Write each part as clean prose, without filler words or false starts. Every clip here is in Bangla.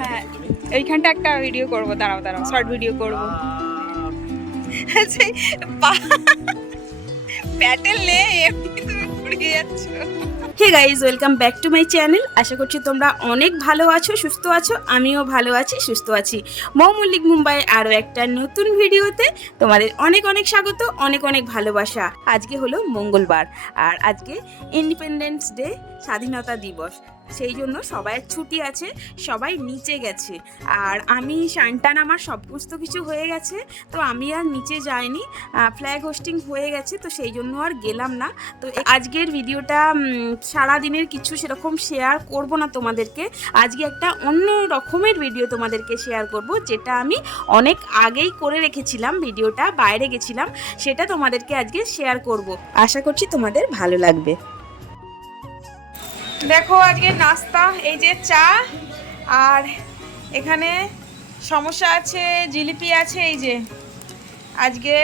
হ্যাঁ, এইখানটা একটা ভিডিও করবো, দাঁড়াও দাঁড়াও, শর্ট ভিডিও করবো। ব্যাটেল নে, এমনি তুমি ঘুরিয়ে যাচ্ছ। Hey guys, welcome back to my channel. আশা করছি তোমরা অনেক ভালো আছো, সুস্থ আছো। আমিও ভালো আছি, সুস্থ আছি। মৌ মল্লিক মুম্বাই আরও একটা নতুন ভিডিওতে তোমাদের অনেক অনেক স্বাগত, অনেক অনেক ভালোবাসা। আজকে হলো মঙ্গলবার, আর আজকে ইন্ডিপেন্ডেন্স ডে, স্বাধীনতা দিবস। সেই জন্য সবাই ছুটি আছে, সবাই নিচে গেছে। আর আমি শানটান, আমার সমস্ত কিছু হয়ে গেছে, তো আমি আর নিচে যাইনি। ফ্ল্যাগ হোস্টিং হয়ে গেছে, তো সেই জন্য আর গেলাম না। তো আজকের ভিডিওটা সারাদিনের কিছু সেরকম শেয়ার করব না তোমাদেরকে। আজকে একটা অন্য রকমের ভিডিও তোমাদেরকে শেয়ার করব, যেটা আমি অনেক আগেই করে রেখেছিলাম। ভিডিওটা বাইরে গেছিলাম, সেটা তোমাদেরকে আজকে শেয়ার করব। আশা করছি তোমাদের ভালো লাগবে। দেখো আজকে নাস্তা, এই যে চা, আর এখানে সমোসা আছে, জিলিপি আছে। এই যে আজকে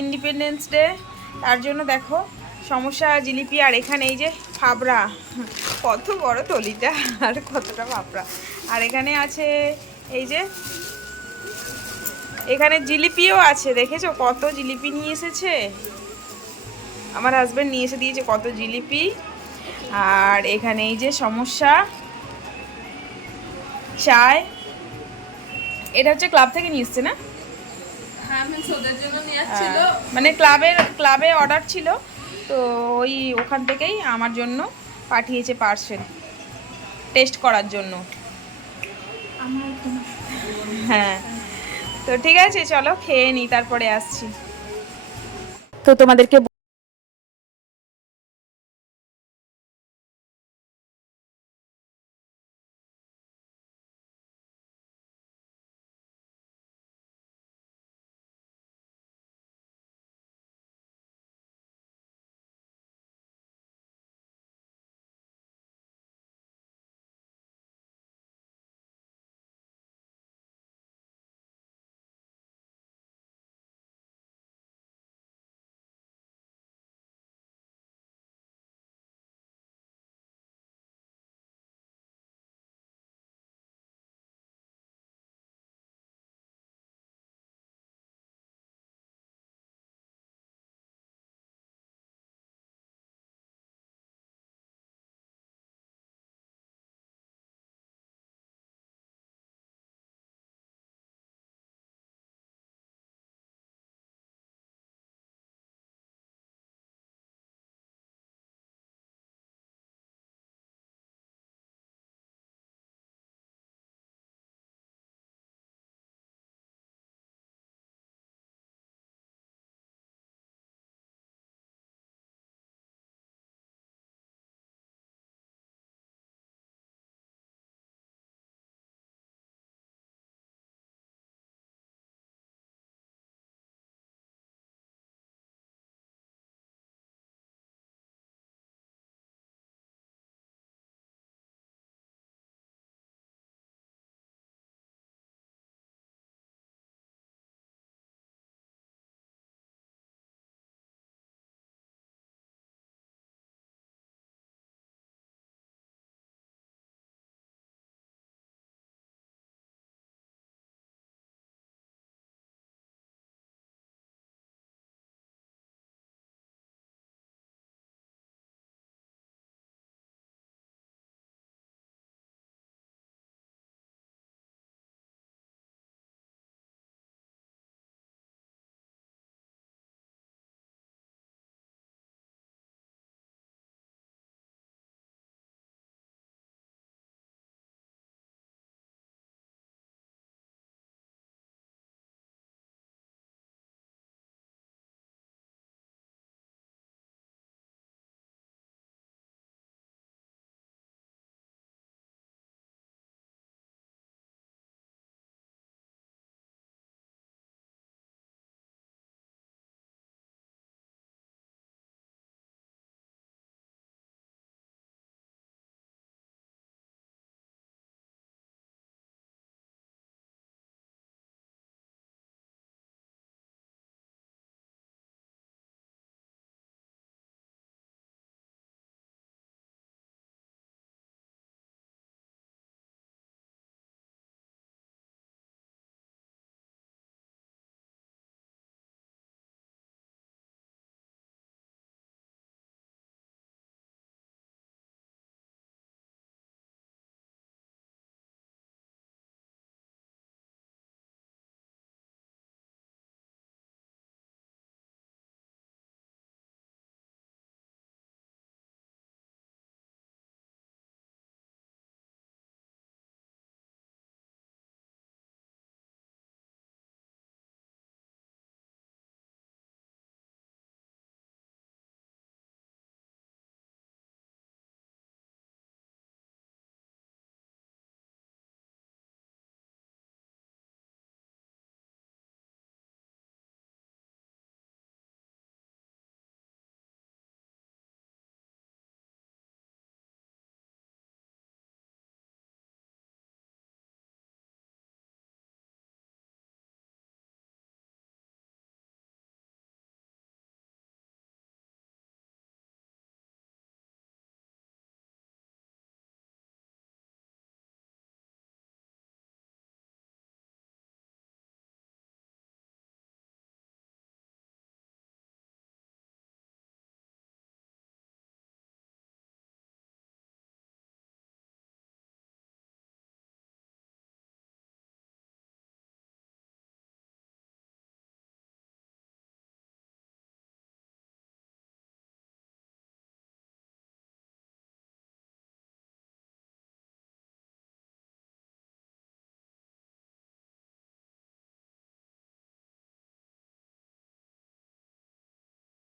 ইন্ডিপেন্ডেন্স ডে, তার জন্য দেখো সমোসা, জিলিপি, আর এখানে এই যে ফাবড়া, কত বড় তলিটা আর কতটা ফাবড়া। আর এখানে আছে এই যে, এখানে জিলিপিও আছে, দেখেছো কত জিলিপি নিয়ে এসেছে আমার হাজব্যান্ড, নিয়ে এসে দিয়েছে কত জিলিপি। আর এখানে এই যে সমোসা, চায়, এটা হচ্ছে ক্লাব থেকে নিয়ে এসছে না? মানে ক্লাবে অর্ডার ছিল, তো ওই ওখান থেকেই আমার জন্য পাঠিয়েছে পার্সেল, টেস্ট করার জন্য। হ্যাঁ, তো ঠিক আছে, চলো খেয়ে নিই, তারপরে আসছি। তো তোমাদেরকে